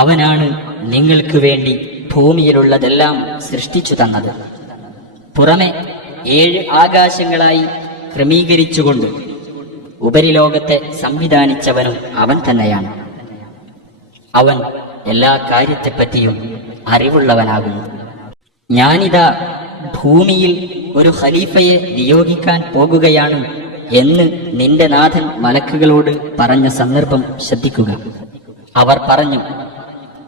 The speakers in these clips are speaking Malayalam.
അവനാണ് നിങ്ങൾക്ക് വേണ്ടി ഭൂമിയിലുള്ളതെല്ലാം സൃഷ്ടിച്ചു തന്നത്. പുറമെ ഏഴ് ആകാശങ്ങളായി ക്രമീകരിച്ചുകൊണ്ട് ഉപരിലോകത്തെ സംവിധാനിച്ചവനും അവൻ തന്നെയാണ്. അവൻ എല്ലാ കാര്യത്തെപ്പറ്റിയും അറിവുള്ളവനാകുന്നു. ഞാനിതാ ഭൂമിയിൽ ഒരു ഖലീഫയെ നിയോഗിക്കാൻ പോകുകയാണ് എന്ന് നിന്റെ നാഥൻ മലക്കുകളോട് പറഞ്ഞ സന്ദർഭം ശ്രദ്ധിക്കുക. അവർ പറഞ്ഞു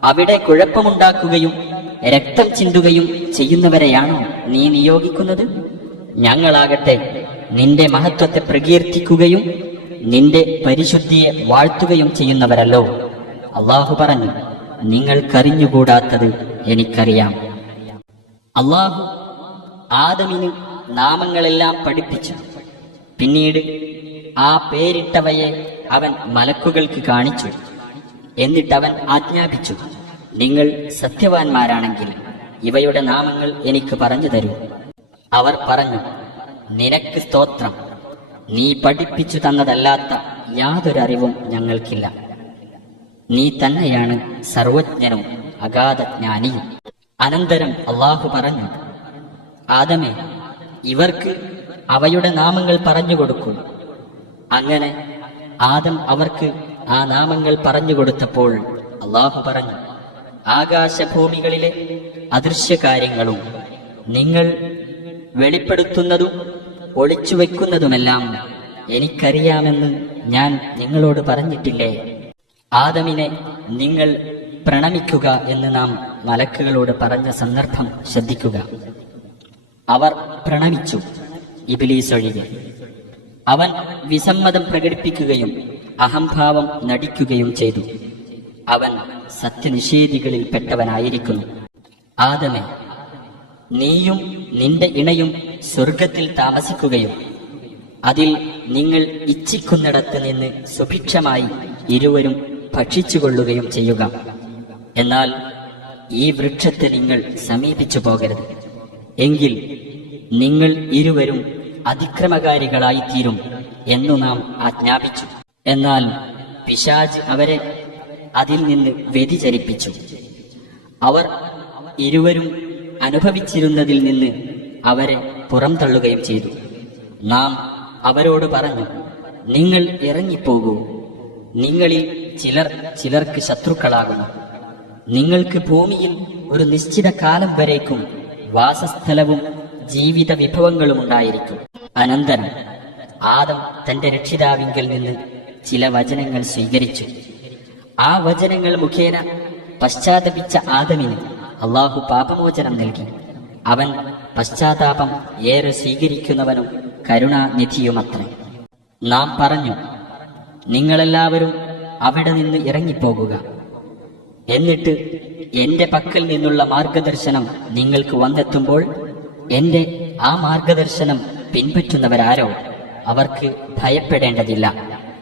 അവിടെ കുഴപ്പമുണ്ടാക്കുകയും രക്തം ചിന്തുകയും ചെയ്യുന്നവരെയാണോ നീ നിയോഗിക്കുന്നത്? ഞങ്ങളാകട്ടെ നിന്റെ മഹത്വത്തെ പ്രകീർത്തിക്കുകയും നിന്റെ പരിശുദ്ധിയെ വാഴ്ത്തുകയും ചെയ്യുന്നവരല്ലോ. അള്ളാഹു പറഞ്ഞു നിങ്ങൾക്കറിഞ്ഞുകൂടാത്തത് എനിക്കറിയാം. അള്ളാഹു ആദമിന് നാമങ്ങളെല്ലാം പഠിപ്പിച്ചു. പിന്നീട് ആ പേരിട്ടവയെ അവൻ മലക്കുകൾക്ക് കാണിച്ചു. എന്നിട്ട് അവൻ ആജ്ഞാപിച്ചു. നിങ്ങൾ സത്യവാൻമാരാണെങ്കിൽ ഇവയുടെ നാമങ്ങൾ എനിക്ക് പറഞ്ഞു തരൂ. അവർ പറഞ്ഞു നിനക്ക് സ്തോത്രം. നീ പഠിപ്പിച്ചു തന്നതല്ലാത്ത യാതൊരറിവും ഞങ്ങൾക്കില്ല. നീ തന്നെയാണ് സർവജ്ഞനും അഗാധജ്ഞാനിയും. അനന്തരം അള്ളാഹു പറഞ്ഞു ആദമേ ഇവർക്ക് അവയുടെ നാമങ്ങൾ പറഞ്ഞു കൊടുക്കും. അങ്ങനെ ആദം അവർക്ക് ആ നാമങ്ങൾ പറഞ്ഞു കൊടുത്തപ്പോൾ അള്ളാഹു പറഞ്ഞു ആകാശഭൂമികളിലെ അദൃശ്യ കാര്യങ്ങളും നിങ്ങൾ വെളിപ്പെടുത്തുന്നതും ഒളിച്ചു വെക്കുന്നതുമെല്ലാം എനിക്കറിയാമെന്ന് ഞാൻ നിങ്ങളോട് പറഞ്ഞിട്ടില്ലേ? ആദമിനെ നിങ്ങൾ പ്രണമിക്കുക എന്ന് നാം മലക്കുകളോട് പറഞ്ഞ സന്ദർഭം ശ്രദ്ധിക്കുക. അവർ പ്രണമിച്ചു ഇബിലീസ് ഒഴികെ. അവൻ വിസമ്മതം പ്രകടിപ്പിക്കുകയും അഹംഭാവം നടിക്കുകയും ചെയ്തു. അവൻ സത്യനിഷേധികളിൽ പെട്ടവനായിരിക്കുന്നു. ആദമേ നീയും നിന്റെ ഇണയും സ്വർഗത്തിൽ താമസിക്കുകയും അതിൽ നിങ്ങൾ ഇച്ഛിക്കുന്നിടത്ത് നിന്ന് സുഭിക്ഷമായി ഇരുവരും ഭക്ഷിച്ചുകൊള്ളുകയും ചെയ്യുക. എന്നാൽ ഈ വൃക്ഷത്തെ നിങ്ങൾ സമീപിച്ചു പോകരുത്. എങ്കിൽ നിങ്ങൾ ഇരുവരും അതിക്രമകാരികളായി തീരും എന്നു നാം ആജ്ഞാപിച്ചു. എന്നാൽ പിശാജ് അവരെ അതിൽ നിന്ന് വ്യതിചലിപ്പിച്ചു. അവർ ഇരുവരും അനുഭവിച്ചിരുന്നതിൽ നിന്ന് അവരെ പുറംതള്ളുകയും ചെയ്തു. നാം അവരോട് പറഞ്ഞു നിങ്ങൾ ഇറങ്ങിപ്പോകൂ. നിങ്ങളിൽ ചിലർ ചിലർക്ക് ശത്രുക്കളാകുന്നു. നിങ്ങൾക്ക് ഭൂമിയിൽ ഒരു നിശ്ചിത കാലം വരേക്കും വാസസ്ഥലവും ജീവിത വിഭവങ്ങളും ഉണ്ടായിരിക്കും. അനന്തരം ആദം തന്റെ രക്ഷിതാവിങ്കിൽ നിന്ന് ചില വചനങ്ങൾ സ്വീകരിച്ചു. ആ വചനങ്ങൾ മുഖേന പശ്ചാത്തപിച്ച ആദമിന് അള്ളാഹു പാപമോചനം നൽകി. അവൻ പശ്ചാത്താപം ഏറെ സ്വീകരിക്കുന്നവനും കരുണാനിധിയുമത്രേ. നാം പറഞ്ഞു നിങ്ങളെല്ലാവരും അവിടെ നിന്ന് ഇറങ്ങിപ്പോകുക. എന്നിട്ട് എന്റെ പക്കൽ നിന്നുള്ള മാർഗദർശനം നിങ്ങൾക്ക് വന്നെത്തുമ്പോൾ എന്റെ ആ മാർഗദർശനം പിൻപറ്റുന്നവരാരോ? അവർക്ക് ഭയപ്പെടേണ്ടതില്ല.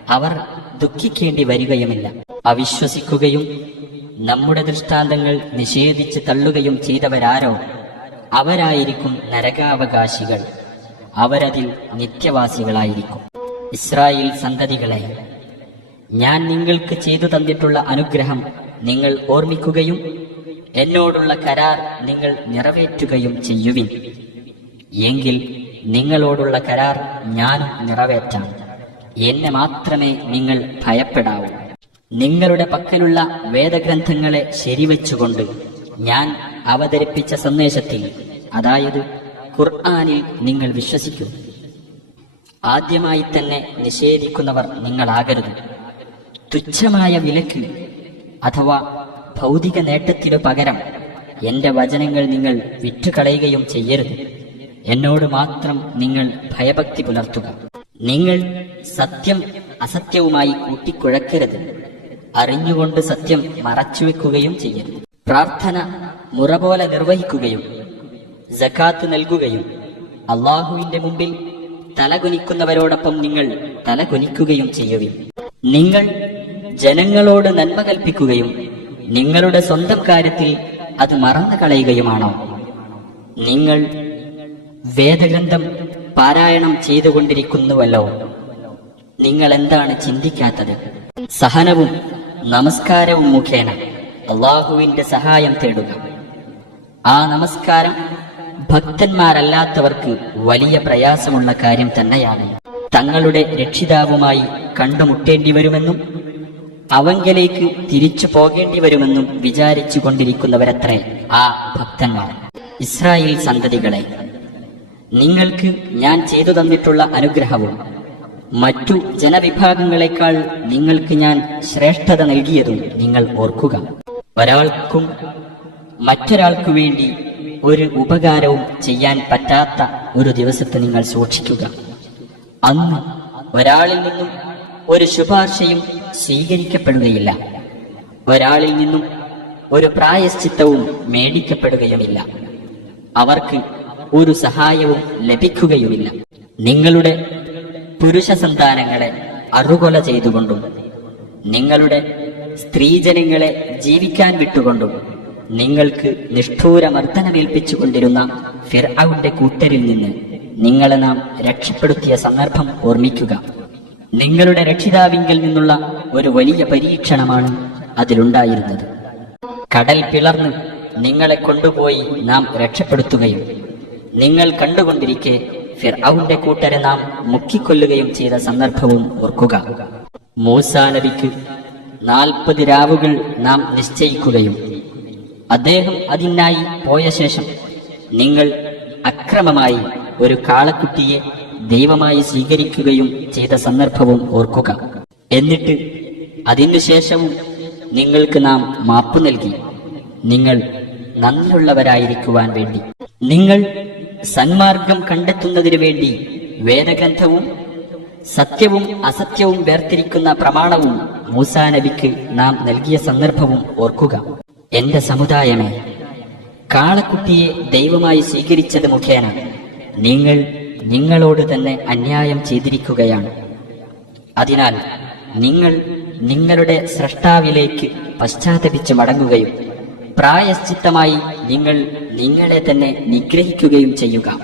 അവർ ദുഃഖിക്കേണ്ടി വരികയുമില്ല. അവിശ്വസിക്കുകയും നമ്മുടെ ദൃഷ്ടാന്തങ്ങൾ നിഷേധിച്ച് തള്ളുകയും ചെയ്തവരാരോ? അവരായിരിക്കും നരകാവകാശികൾ. അവരതിൽ നിത്യവാസികളായിരിക്കും. ഇസ്രായേൽ സന്തതികളെ ഞാൻ നിങ്ങൾക്ക് ചെയ്തു തന്നിട്ടുള്ള അനുഗ്രഹം നിങ്ങൾ ഓർമ്മിക്കുകയും എന്നോടുള്ള കരാർ നിങ്ങൾ നിറവേറ്റുകയും ചെയ്യുവിൻ. എങ്കിൽ നിങ്ങളോടുള്ള കരാർ ഞാൻ നിറവേറ്റാം. എന്നെ മാത്രമേ നിങ്ങൾ ഭയപ്പെടാവൂ. നിങ്ങളുടെ പക്കലുള്ള വേദഗ്രന്ഥങ്ങളെ ശരിവെച്ചുകൊണ്ട് ഞാൻ അവതരിപ്പിച്ച സന്ദേശത്തിൽ അതായത് ഖുർആാനിൽ നിങ്ങൾ വിശ്വസിക്കും. ആദ്യമായി തന്നെ നിഷേധിക്കുന്നവർ നിങ്ങളാകരുത്. തുച്ഛമായ വിലക്ക് അഥവാ ഭൗതിക നേട്ടത്തിനു പകരം എന്റെ വചനങ്ങൾ നിങ്ങൾ വിറ്റുകളയുകയും ചെയ്യരുത്. എന്നോട് മാത്രം നിങ്ങൾ ഭയഭക്തി പുലർത്തുക. നിങ്ങൾ സത്യം അസത്യവുമായി കൂട്ടിക്കുഴക്കരുത്. അറിഞ്ഞുകൊണ്ട് സത്യം മറച്ചുവെക്കുകയും ചെയ്യരുത്. പ്രാർത്ഥന മുറ പോലെ നിർവഹിക്കുകയും ജക്കാത്ത് നൽകുകയും അള്ളാഹുവിന്റെ മുമ്പിൽ തലകുനിക്കുന്നവരോടൊപ്പം നിങ്ങൾ തലകുനിക്കുകയും ചെയ്യുവിൻ. നിങ്ങൾ ജനങ്ങളോട് നന്മ കൽപ്പിക്കുകയും നിങ്ങളുടെ സ്വന്തം കാര്യത്തിൽ അത് മറന്നു കളയുകയുമാണോ? നിങ്ങൾ വേദഗ്രന്ഥം പാരായണം ചെയ്തുകൊണ്ടിരിക്കുന്നുവല്ലോ. നിങ്ങൾ എന്താണ് ചിന്തിക്കാത്തത്? സഹനവും നമസ്കാരവും മുഖേന അള്ളാഹുവിന്റെ സഹായം തേടുക. ആ നമസ്കാരം ഭക്തന്മാരല്ലാത്തവർക്ക് വലിയ പ്രയാസമുള്ള കാര്യം തന്നെയാണ്. തങ്ങളുടെ രക്ഷിതാവുമായി കണ്ടുമുട്ടേണ്ടി വരുമെന്നും അവങ്കലേക്ക് തിരിച്ചു പോകേണ്ടി വരുമെന്നും വിചാരിച്ചു കൊണ്ടിരിക്കുന്നവരത്രേ ആ ഭക്തന്മാർ. ഇസ്രായേൽ സന്തതികളെ നിങ്ങൾക്ക് ഞാൻ ചെയ്തു തന്നിട്ടുള്ള അനുഗ്രഹവും മറ്റു ജനവിഭാഗങ്ങളെക്കാൾ നിങ്ങൾക്ക് ഞാൻ ശ്രേഷ്ഠത നൽകിയതും നിങ്ങൾ ഓർക്കുക. ഒരാൾക്കും മറ്റൊരാൾക്കു വേണ്ടി ഒരു ഉപകാരവും ചെയ്യാൻ പറ്റാത്ത ഒരു ദിവസത്തെ നിങ്ങൾ സൂക്ഷിക്കുക. അന്ന് ഒരാളിൽ നിന്നും ഒരു ശുപാർശയും സ്വീകരിക്കപ്പെടുകയില്ല. ഒരാളിൽ നിന്നും ഒരു പ്രായശ്ചിത്തവും മേടിക്കപ്പെടുകയുമില്ല. അവർക്ക് ഒരു സഹായവും ലഭിക്കുകയുമില്ല. നിങ്ങളുടെ പുരുഷ സന്താനങ്ങളെ അറുകൊല ചെയ്തുകൊണ്ടും നിങ്ങളുടെ സ്ത്രീജനങ്ങളെ ജീവിക്കാൻ വിട്ടുകൊണ്ടും നിങ്ങൾക്ക് നിഷ്ഠൂര മർദ്ദനമേൽപ്പിച്ചുകൊണ്ടിരുന്ന ഫിർഔന്റെ കൂട്ടരിൽ നിന്ന് നിങ്ങളെ നാം രക്ഷപ്പെടുത്തിയ സന്ദർഭം ഓർമ്മിക്കുക. നിങ്ങളുടെ രക്ഷിതാവിങ്കിൽ നിന്നുള്ള ഒരു വലിയ പരീക്ഷണമാണ് അതിലുണ്ടായിരുന്നത്. കടൽ പിളർന്ന് നിങ്ങളെ കൊണ്ടുപോയി നാം രക്ഷപ്പെടുത്തുകയും നിങ്ങൾ കണ്ടുകൊണ്ടിരിക്കെ ഫിർഔന്റെ കൂട്ടരെ നാം മുക്കിക്കൊല്ലുകയും ചെയ്ത സന്ദർഭവും ഓർക്കുക. മൂസാ നബിക്ക് നാൽപ്പത് രാവുകൾ നാം നിശ്ചയിക്കുകയും അദ്ദേഹം അതിനായി പോയ ശേഷം നിങ്ങൾ അക്രമമായി ഒരു കാളക്കുട്ടിയെ ദൈവമായി സ്വീകരിക്കുകയും ചെയ്ത സന്ദർഭവും ഓർക്കുക. എന്നിട്ട് അതിനുശേഷവും നിങ്ങൾക്ക് നാം മാപ്പ് നൽകി. നിങ്ങൾ നന്ദിയുള്ളവരായിരിക്കുവാൻ വേണ്ടി. നിങ്ങൾ സന്മാർഗം കണ്ടെത്തുന്നതിനു വേണ്ടി വേദഗ്രന്ഥവും സത്യവും അസത്യവും വേർതിരിക്കുന്ന പ്രമാണവും മൂസാ നബിക്ക് നാം നൽകിയ സന്ദർഭവും ഓർക്കുക. എന്റെ സമുദായമേ കാളക്കുട്ടിയെ ദൈവമായി സ്വീകരിച്ചത് മുഖേന നിങ്ങൾ നിങ്ങളോട് തന്നെ അന്യായം ചെയ്തിരിക്കുകയാണ്. അതിനാൽ നിങ്ങൾ നിങ്ങളുടെ സ്രഷ്ടാവിലേക്ക് പശ്ചാത്തപിച്ച് മടങ്ങുകയും പ്രായശ്ചിത്തമായി നിങ്ങൾ നിങ്ങളെ തന്നെ നിഗ്രഹിക്കുകയും ചെയ്യുക.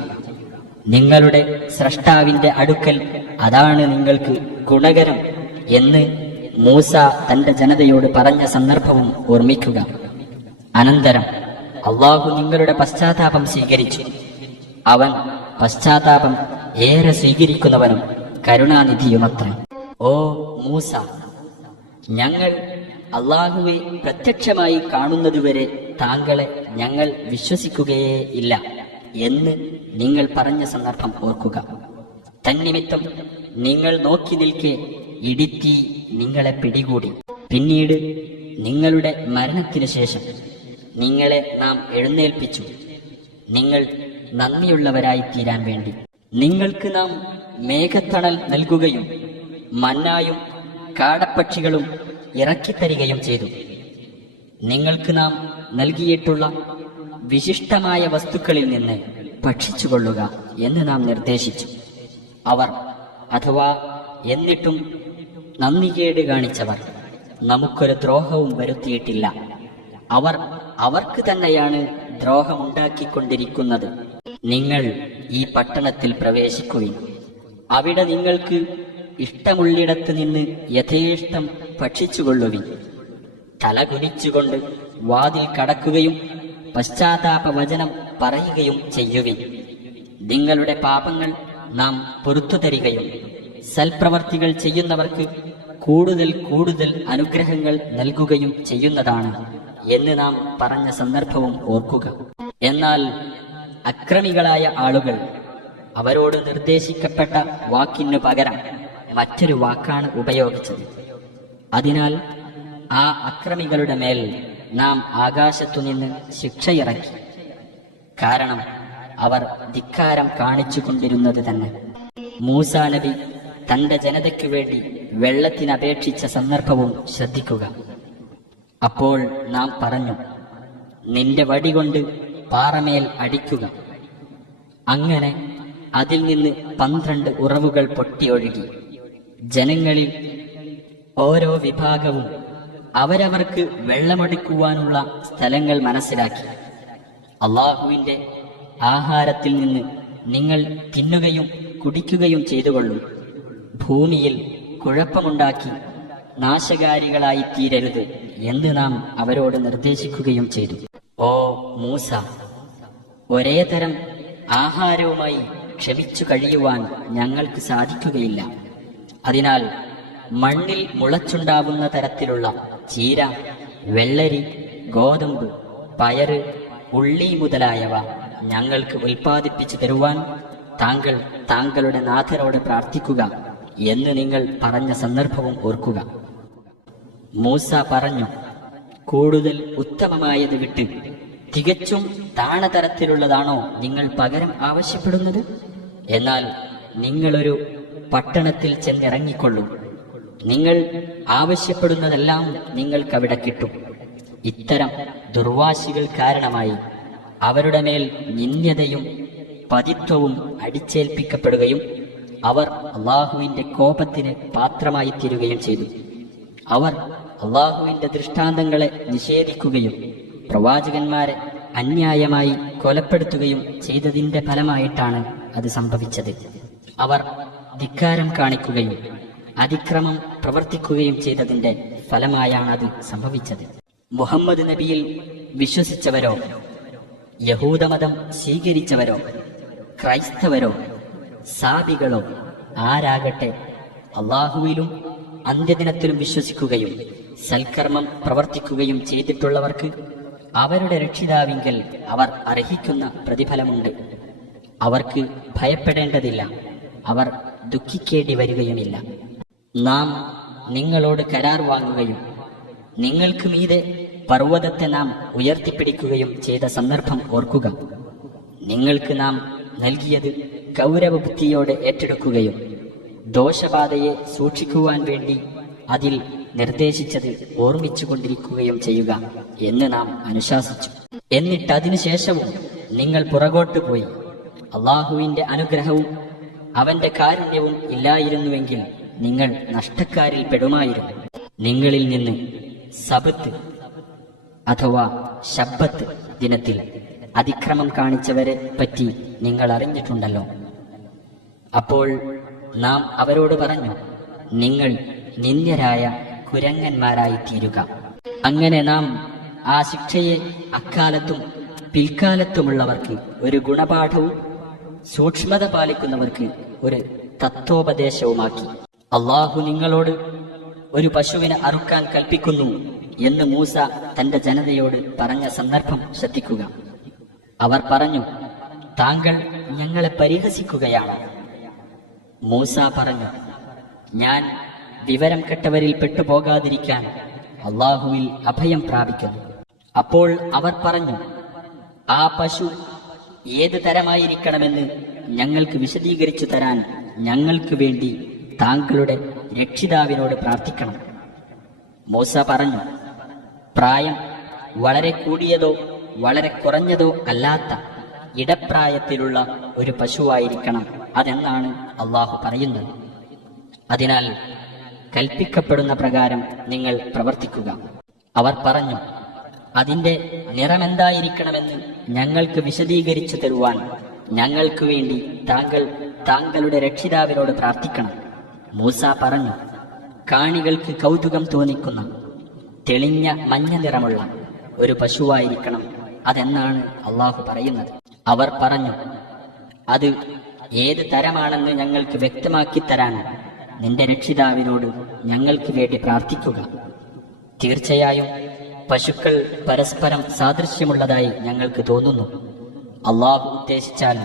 നിങ്ങളുടെ സ്രഷ്ടാവിന്റെ അടുക്കൽ അതാണ് നിങ്ങൾക്ക് ഗുണകരം എന്ന് മൂസ തന്റെ ജനതയോട് പറഞ്ഞ സന്ദർഭവും ഓർമ്മിക്കുക. അനന്തരം അള്ളാഹു നിങ്ങളുടെ പശ്ചാത്താപം സ്വീകരിച്ചു. അവൻ പശ്ചാത്താപം ഏറെ സ്വീകരിക്കുന്നവനും കരുണാനിധിയുമത്ര. ഓ മൂസ ഞങ്ങൾ അള്ളാഹുവെ പ്രത്യക്ഷമായി കാണുന്നതുവരെ താങ്കളെ ഞങ്ങൾ വിശ്വസിക്കുകയേ ഇല്ല എന്ന് നിങ്ങൾ പറഞ്ഞ സന്ദർഭം ഓർക്കുക. തന്നിമിത്തം നിങ്ങൾ നോക്കി നിൽക്കെ ഇടിത്തി നിങ്ങളെ പിടികൂടി. പിന്നീട് നിങ്ങളുടെ മരണത്തിനു ശേഷം നിങ്ങളെ നാം എഴുന്നേൽപ്പിച്ചു. നിങ്ങൾ നന്ദിയുള്ളവരായി തീരാൻ വേണ്ടി. നിങ്ങൾക്ക് നാം മേഘത്തണൽ നൽകുകയും മന്നായും കാടപ്പക്ഷികളും ഇറക്കിത്തരികയും ചെയ്തു. നിങ്ങൾക്ക് നാം നൽകിയിട്ടുള്ള വിശിഷ്ടമായ വസ്തുക്കളിൽ നിന്ന് ഭക്ഷിച്ചുകൊള്ളുക എന്ന് നാം നിർദ്ദേശിച്ചു. അവർ അഥവാ എന്നിട്ടും നന്ദികേട് കാണിച്ചവർ നമുക്കൊരു ദ്രോഹവും വരുത്തിയിട്ടില്ല. അവർ അവർക്ക് തന്നെയാണ് ദ്രോഹമുണ്ടാക്കിക്കൊണ്ടിരിക്കുന്നത്. നിങ്ങൾ ഈ പട്ടണത്തിൽ പ്രവേശിക്കുകയും അവിടെ നിങ്ങൾക്ക് ഇഷ്ടമുള്ളിടത്ത് നിന്ന് യഥേഷ്ടം ഭക്ഷിച്ചുകൊള്ളുവിൻ. തല കുനിച്ചുകൊണ്ട് വാതിൽ കടക്കുകയും പശ്ചാത്താപ വചനം പറയുകയും ചെയ്യുവിൻ. നിങ്ങളുടെ പാപങ്ങൾ നാം പൊറത്തു തരികയും സൽപ്രവർത്തികൾ ചെയ്യുന്നവർക്ക് കൂടുതൽ കൂടുതൽ അനുഗ്രഹങ്ങൾ നൽകുകയും ചെയ്യുന്നതാണ് എന്ന് നാം പറഞ്ഞ സന്ദർഭവും ഓർക്കുക. എന്നാൽ അക്രമികളായ ആളുകൾ അവരോട് നിർദ്ദേശിക്കപ്പെട്ട വാക്കിന് പകരം മറ്റൊരു വാക്കാണ് ഉപയോഗിച്ചത്. അതിനാൽ ആ അക്രമികളുടെ മേൽ നാം ആകാശത്തുനിന്ന് ശിക്ഷയിറക്കി. കാരണം അവർ ധിക്കാരം കാണിച്ചു കൊണ്ടിരുന്നത് തന്നെ മൂസാനബി തന്റെ ജനതയ്ക്ക് വേണ്ടി വെള്ളത്തിനപേക്ഷിച്ച സന്ദർഭവും ശ്രദ്ധിക്കുക. അപ്പോൾ നാം പറഞ്ഞു നിന്റെ വടി കൊണ്ട് പാറമേൽ അടിക്കുക. അങ്ങനെ അതിൽ നിന്ന് പന്ത്രണ്ട് ഉറവുകൾ പൊട്ടിയൊഴുകി. ജനങ്ങളിൽ ഓരോ വിഭാഗവും അവരവർക്ക് വെള്ളമടിക്കുവാനുള്ള സ്ഥലങ്ങൾ മനസ്സിലാക്കി. അള്ളാഹുവിന്റെ ആഹാരത്തിൽ നിന്ന് നിങ്ങൾ തിന്നുകയും കുടിക്കുകയും ചെയ്തുകൊള്ളും. ഭൂമിയിൽ കുഴപ്പമുണ്ടാക്കി നാശകാരികളായി തീരരുത് എന്ന് നാം അവരോട് നിർദ്ദേശിക്കുകയും ചെയ്തു. ഓ മൂസ ഒരേ തരം ആഹാരവുമായി ക്ഷമിച്ചു കഴിയുവാൻ ഞങ്ങൾക്ക് സാധിക്കുകയില്ല. അതിനാൽ മണ്ണിൽ മുളച്ചുണ്ടാവുന്ന തരത്തിലുള്ള ചീര വെള്ളരി ഗോതമ്പ് പയറ് ഉള്ളി മുതലായവ ഞങ്ങൾക്ക് ഉൽപ്പാദിപ്പിച്ചു തരുവാൻ താങ്കൾ താങ്കളുടെ നാഥനോട് പ്രാർത്ഥിക്കുക എന്ന് നിങ്ങൾ പറഞ്ഞ സന്ദർഭവും ഓർക്കുക. മൂസ പറഞ്ഞു കൂടുതൽ ഉത്തമമായത് വിട്ട് തികച്ചും താണതരത്തിലുള്ളതാണോ നിങ്ങൾ പകരം ആവശ്യപ്പെടുന്നത്? എന്നാൽ നിങ്ങളൊരു പട്ടണത്തിൽ ചെന്നിറങ്ങിക്കൊള്ളൂ. നിങ്ങൾ ആവശ്യപ്പെടുന്നതെല്ലാം നിങ്ങൾക്ക് അവിടെ കിട്ടും. ഇത്തരം ദുർവാശികൾ കാരണമായി അവരുടെ മേൽ നിന്ദ്യതയും പതിത്വവും അടിച്ചേൽപ്പിക്കപ്പെടുകയും അവർ അള്ളാഹുവിന്റെ കോപത്തിന് പാത്രമായി തീരുകയും ചെയ്തു. അവർ അള്ളാഹുവിന്റെ ദൃഷ്ടാന്തങ്ങളെ നിഷേധിക്കുകയും പ്രവാചകന്മാരെ അന്യായമായി കൊലപ്പെടുത്തുകയും ചെയ്തതിന്റെ ഫലമായിട്ടാണ് അത് സംഭവിച്ചത്. അവർ ധിക്കാരം കാണിക്കുകയും അതിക്രമം പ്രവർത്തിക്കുകയും ചെയ്തതിന്റെ ഫലമായാണ് അത് സംഭവിച്ചത്. മുഹമ്മദ് നബിയിൽ വിശ്വസിച്ചവരോ യഹൂദമതം സ്വീകരിച്ചവരോ ക്രൈസ്തവരോ സാബികളോ ആരാകട്ടെ അള്ളാഹുവിലും അന്ത്യദിനത്തിലും വിശ്വസിക്കുകയും സൽക്കർമ്മം പ്രവർത്തിക്കുകയും ചെയ്തിട്ടുള്ളവർക്ക് അവരുടെ രക്ഷിതാവിങ്കൽ അവർ അർഹിക്കുന്ന പ്രതിഫലമുണ്ട്. അവർക്ക് ഭയപ്പെടേണ്ടതില്ല. അവർ ദുഃഖിക്കേണ്ടി വരികയുമില്ല. നാം നിങ്ങളോട് കരാർ വാങ്ങുകയും നിങ്ങൾക്ക് മീതെ പർവതത്തെ നാം ഉയർത്തിപ്പിടിക്കുകയും ചെയ്ത സന്ദർഭം ഓർക്കുക. നിങ്ങൾക്ക് നാം നൽകിയത് ഗൗരവബുദ്ധിയോടെ ഏറ്റെടുക്കുകയും ദോഷബാധയെ സൂക്ഷിക്കുവാൻ വേണ്ടി അതിൽ നിർദ്ദേശിച്ചത് ഓർമ്മിച്ചുകൊണ്ടിരിക്കുകയും ചെയ്യുക എന്ന് നാം അനുശാസിച്ചു. എന്നിട്ട് അതിനുശേഷവും നിങ്ങൾ പുറകോട്ട് പോയി. അള്ളാഹുവിന്റെ അനുഗ്രഹവും അവന്റെ കാരുണ്യവും ഇല്ലായിരുന്നുവെങ്കിൽ നിങ്ങൾ നഷ്ടക്കാരിൽ പെടുമായിരുന്നു. നിങ്ങളിൽ നിന്ന് സബത്ത് അഥവാ ശബ്ബത്ത് ദിനത്തിൽ അതിക്രമം കാണിച്ചവരെ പറ്റി നിങ്ങൾ അറിഞ്ഞിട്ടുണ്ടല്ലോ. അപ്പോൾ നാം അവരോട് പറഞ്ഞു നിങ്ങൾ നിന്ദ്യരായ കുരങ്ങന്മാരായി തീരുക അങ്ങനെ നാം ആ ശിക്ഷയെ അക്കാലത്തും പിൽക്കാലത്തുമുള്ളവർക്ക് ഒരു ഗുണപാഠവും സൂക്ഷ്മത പാലിക്കുന്നവർക്ക് ഒരു തത്വോപദേശവുമാക്കി. അള്ളാഹു നിങ്ങളോട് ഒരു പശുവിനെ അറുക്കാൻ കൽപ്പിക്കുന്നു എന്ന് മൂസ തന്റെ ജനതയോട് പറഞ്ഞ സന്ദർഭം ശ്രദ്ധിക്കുക. അവർ പറഞ്ഞു താങ്കൾ ഞങ്ങളെ പരിഹസിക്കുകയാണ്. മൂസ പറഞ്ഞു ഞാൻ വിവരം കെട്ടവരിൽ പെട്ടുപോകാതിരിക്കാൻ അള്ളാഹുവിൽ അഭയം പ്രാപിക്കുന്നു. അപ്പോൾ അവർ പറഞ്ഞു ആ പശു ഏത് തരമായിരിക്കണമെന്ന് ഞങ്ങൾക്ക് വിശദീകരിച്ചു തരാൻ ഞങ്ങൾക്ക് വേണ്ടി താങ്കളുടെ രക്ഷിതാവിനോട് പ്രാർത്ഥിക്കണം. മൂസ പറഞ്ഞു പ്രായം വളരെ കൂടിയതോ വളരെ കുറഞ്ഞതോ അല്ലാത്ത ഇടപ്രായത്തിലുള്ള ഒരു പശുവായിരിക്കണം അതെന്നാണ് അള്ളാഹു പറയുന്നത്. അതിനാൽ കൽപ്പിക്കപ്പെടുന്ന പ്രകാരം നിങ്ങൾ പ്രവർത്തിക്കുക. അവർ പറഞ്ഞു അതിന്റെ നിറമെന്തായിരിക്കണമെന്ന് ഞങ്ങൾക്ക് വിശദീകരിച്ചു തരുവാൻ ഞങ്ങൾക്ക് വേണ്ടി താങ്കൾ താങ്കളുടെ രക്ഷിതാവിനോട് പ്രാർത്ഥിക്കണം. മൂസ പറഞ്ഞു കാണികൾക്ക് കൗതുകം തോന്നിക്കുന്ന തെളിഞ്ഞ മഞ്ഞ നിറമുള്ള ഒരു പശുവായിരിക്കണം. അതെന്നാണ് അള്ളാഹു പറയുന്നത്. അവർ പറഞ്ഞു അത് ഏത് തരമാണെന്ന് ഞങ്ങൾക്ക് വ്യക്തമാക്കി തരാൻ നിന്റെ രക്ഷിതാവിനോട് ഞങ്ങൾക്ക് വേണ്ടി പ്രാർത്ഥിക്കുക. തീർച്ചയായും പശുക്കൾ പരസ്പരം സാദൃശ്യമുള്ളതായി ഞങ്ങൾക്ക് തോന്നുന്നു. അള്ളാഹു ഉദ്ദേശിച്ചാലും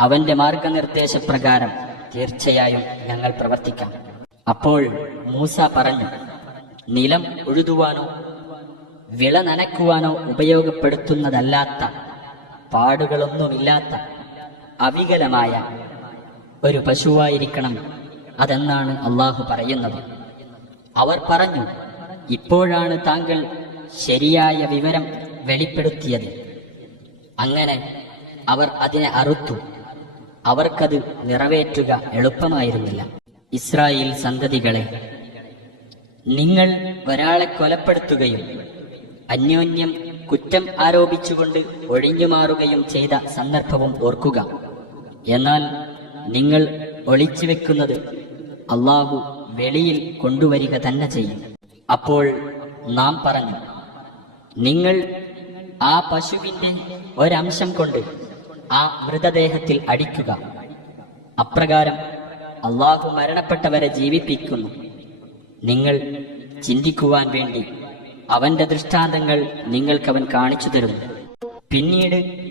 അവന്റെ മാർഗനിർദ്ദേശപ്രകാരം തീർച്ചയായും ഞങ്ങൾ പ്രവർത്തിക്കാം. അപ്പോൾ മൂസ പറഞ്ഞു നിലം ഉഴുതുവാനോ വിള നനയ്ക്കുവാനോ ഉപയോഗപ്പെടുത്തുന്നതല്ലാത്ത പാടുകളൊന്നുമില്ലാത്ത അവികലമായ ഒരു പശുവായിരിക്കണം അതെന്നാണ് അള്ളാഹു പറയുന്നത്. അവർ പറഞ്ഞു ഇപ്പോഴാണ് താങ്കൾ ശരിയായ വിവരം വെളിപ്പെടുത്തിയത്. അങ്ങനെ അവർ അതിനെ അറുത്തു. അവർക്കത് നിറവേറ്റുക എളുപ്പമായിരുന്നില്ല. ഇസ്രായേൽ സന്തതികളെ നിങ്ങൾ ഒരാളെ കൊലപ്പെടുത്തുകയും അന്യോന്യം കുറ്റം ആരോപിച്ചുകൊണ്ട് ഒഴിഞ്ഞുമാറുകയും ചെയ്ത സന്ദർഭവും ഓർക്കുക. എന്നാൽ നിങ്ങൾ ഒളിച്ചു വെക്കുന്നത് അള്ളാഹു വെളിയിൽ കൊണ്ടുവരിക തന്നെ ചെയ്യും. അപ്പോൾ നാം പറഞ്ഞു നിങ്ങൾ ആ പശുവിന്റെ ഒരംശം കൊണ്ട് ആ മൃതദേഹത്തിൽ അടിക്കുക. അപ്രകാരം അള്ളാഹു മരണപ്പെട്ടവരെ ജീവിപ്പിക്കുന്നു. നിങ്ങൾ ചിന്തിക്കുവാൻ വേണ്ടി അവന്റെ ദൃഷ്ടാന്തങ്ങൾ നിങ്ങൾക്കവൻ കാണിച്ചു തരുന്നു. പിന്നീട്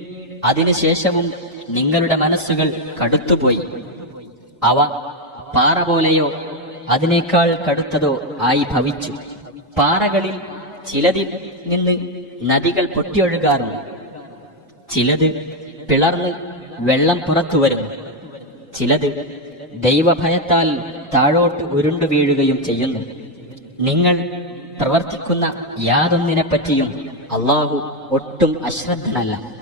അതിനുശേഷവും നിങ്ങളുടെ മനസ്സുകൾ കടുത്തുപോയി. അവ പാറ പോലെയോ അതിനേക്കാൾ കടുത്തതോ ആയി ഭവിച്ചു. പാറകളിൽ ചിലതിൽ നിന്ന് നദികൾ പൊട്ടിയൊഴുകാറുണ്ട്. ചിലത് പിളർന്ന് വെള്ളം പുറത്തു വരുന്നു. ചിലത് ദൈവഭയത്താൽ താഴോട്ട് ഉരുണ്ടു വീഴുകയും ചെയ്യുന്നു. നിങ്ങൾ പ്രവർത്തിക്കുന്ന യാതൊന്നിനെപ്പറ്റിയും അള്ളാഹു ഒട്ടും അശ്രദ്ധനല്ല.